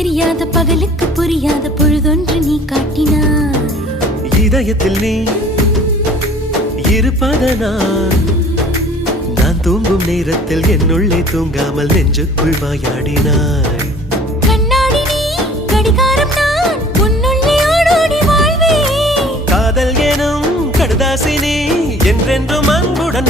தெரியாத பகலுக்கு புரியாத பொழுதொன்று நீ காட்டினாய். இதயத்தில் நீ இருப்பதனால் நான் தூங்கும் நேரத்தில் என்னுள்ளே தூங்காமல் நெஞ்சுக்குள் வாயாடினாய். கண்ணாடி நீ கடிகாரம் நான் உன்னுள்ளே ஓடோடி வாழ்வே. காதல் எனும் கடுதாசி நீ என்றென்றும் அன்புடன்